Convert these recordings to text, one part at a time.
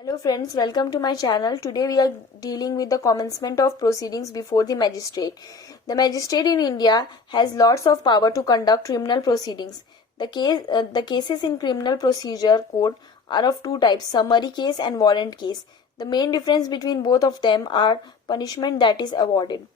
Hello friends, welcome to my channel. Today we are dealing with the commencement of proceedings before the magistrate. The magistrate in India has lots of power to conduct criminal proceedings. The cases in criminal procedure code are of two types, summary case and warrant case. The main difference between both of them are punishment that is awarded.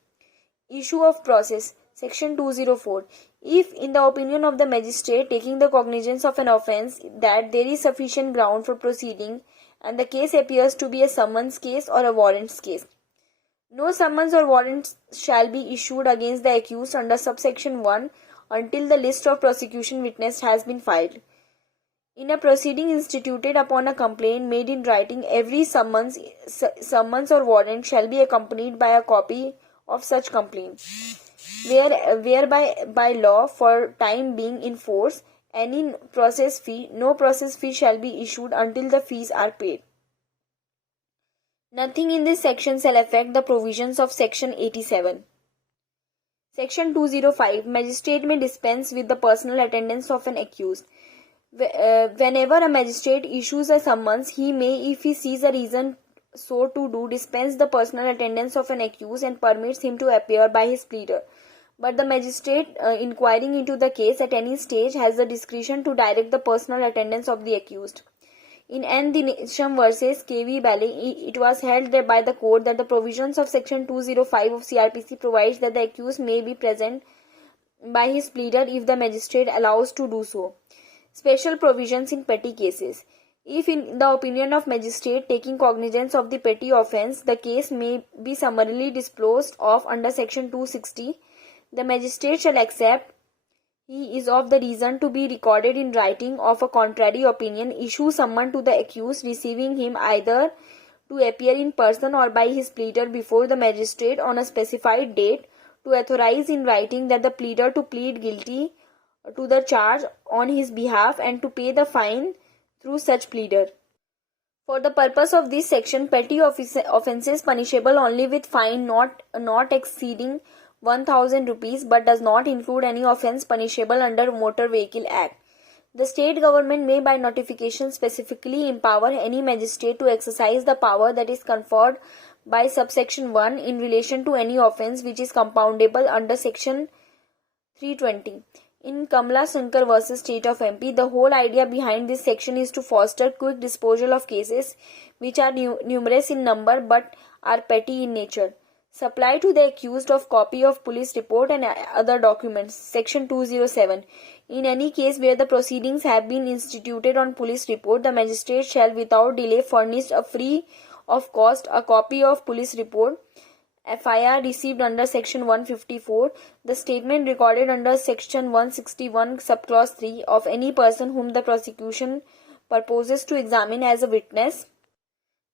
Issue of process. Section 204. If, in the opinion of the magistrate taking the cognizance of an offence, that there is sufficient ground for proceeding, and the case appears to be a summons case or a warrants case, no summons or warrants shall be issued against the accused under subsection 1 until the list of prosecution witness has been filed. In a proceeding instituted upon a complaint made in writing, every summons or warrant shall be accompanied by a copy of such complaint, whereby by law for time being in force, no process fee shall be issued until the fees are paid. Nothing in this section shall affect the provisions of section 87. Section 205. Magistrate may dispense with the personal attendance of an accused. Whenever a magistrate issues a summons, he may, if he sees a reason so to do, dispense the personal attendance of an accused and permits him to appear by his pleader. But the magistrate inquiring into the case at any stage has the discretion to direct the personal attendance of the accused. In N. Dinesham versus K.V. Ballet, it was held by the court that the provisions of section 205 of CRPC provides that the accused may be present by his pleader if the magistrate allows to do so. Special provisions in petty cases. If, in the opinion of magistrate taking cognizance of the petty offence, the case may be summarily disposed of under section 260, the magistrate shall accept he is of the reason to be recorded in writing of a contrary opinion, issue summon to the accused, receiving him either to appear in person or by his pleader before the magistrate on a specified date, to authorize in writing that the pleader to plead guilty to the charge on his behalf and to pay the fine through such pleader. For the purpose of this section, petty offences punishable only with fine not exceeding 1000 rupees but does not include any offence punishable under Motor Vehicle Act. The state government may by notification specifically empower any magistrate to exercise the power that is conferred by subsection 1 in relation to any offence which is compoundable under section 320. In Kamla Shankar vs. State of MP, the whole idea behind this section is to foster quick disposal of cases which are numerous in number but are petty in nature. Supply to the accused of copy of police report and other documents. Section 207. In any case where the proceedings have been instituted on police report, the magistrate shall without delay furnish a free of cost a copy of police report, FIR received under section 154, the statement recorded under section 161 subclause 3 of any person whom the prosecution purposes to examine as a witness,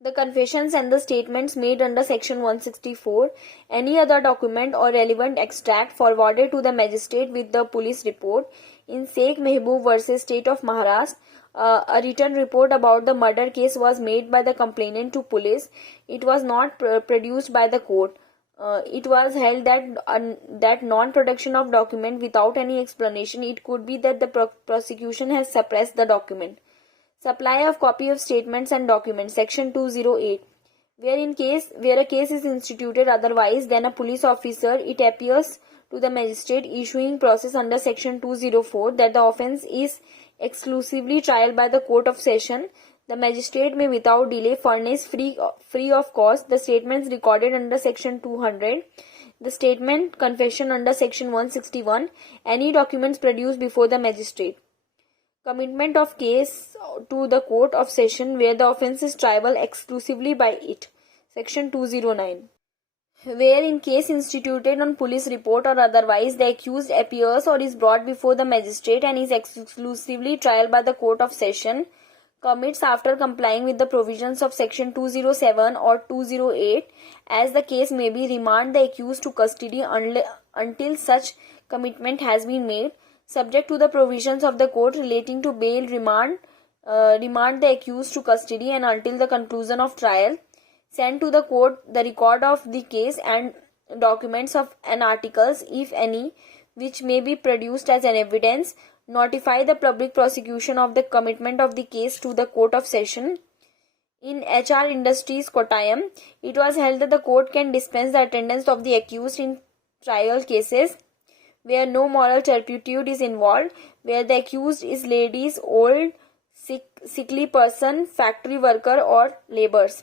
the confessions and the statements made under section 164, any other document or relevant extract forwarded to the magistrate with the police report. In Sheikh Mehboob vs. State of Maharashtra, a written report about the murder case was made by the complainant to police. It was not produced by the court. It was held that non-production of document without any explanation, it could be that the prosecution has suppressed the document. Supply of copy of statements and documents. Section 208. Where a case is instituted otherwise than a police officer, it appears to the magistrate issuing process under section 204 that the offence is exclusively trial by the court of session. The magistrate may without delay furnish free of cost the statements recorded under section 200, the statement confession under section 161, any documents produced before the magistrate. Commitment of case to the court of session where the offence is triable exclusively by it. Section 209. Where in case instituted on police report or otherwise the accused appears or is brought before the magistrate and is exclusively trial by the court of session, commits after complying with the provisions of section 207 or 208, as the case may be, remand the accused to custody until such commitment has been made, subject to the provisions of the court relating to bail, remand the accused to custody and until the conclusion of trial, send to the court the record of the case and documents of and articles, if any, which may be produced as an evidence, notify the public prosecution of the commitment of the case to the court of session. In HR Industries Kottayam, it was held that the court can dispense the attendance of the accused in trial cases where no moral turpitude is involved, where the accused is ladies, old, sickly person, factory worker or laborers.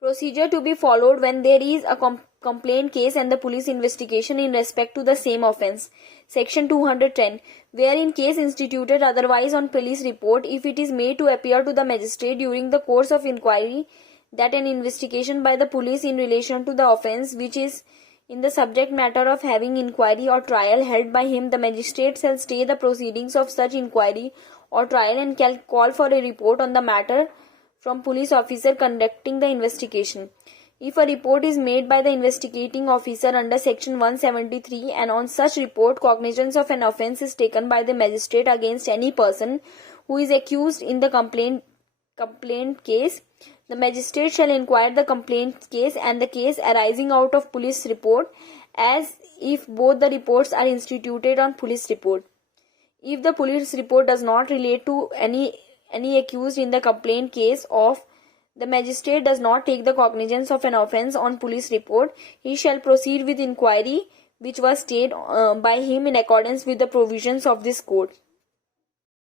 Procedure to be followed when there is a complaint case and the police investigation in respect to the same offence. Section 210. Where in case instituted otherwise on police report, if it is made to appear to the magistrate during the course of inquiry that an investigation by the police in relation to the offence which is in the subject matter of having inquiry or trial held by him, the magistrate shall stay the proceedings of such inquiry or trial and can call for a report on the matter from police officer conducting the investigation. If a report is made by the investigating officer under section 173 and on such report cognizance of an offence is taken by the magistrate against any person who is accused in the complaint case, the magistrate shall inquire the complaint case and the case arising out of police report as if both the reports are instituted on police report. If the police report does not relate to any accused in the complaint case of the magistrate does not take the cognizance of an offence on police report, he shall proceed with inquiry which was stayed by him in accordance with the provisions of this code.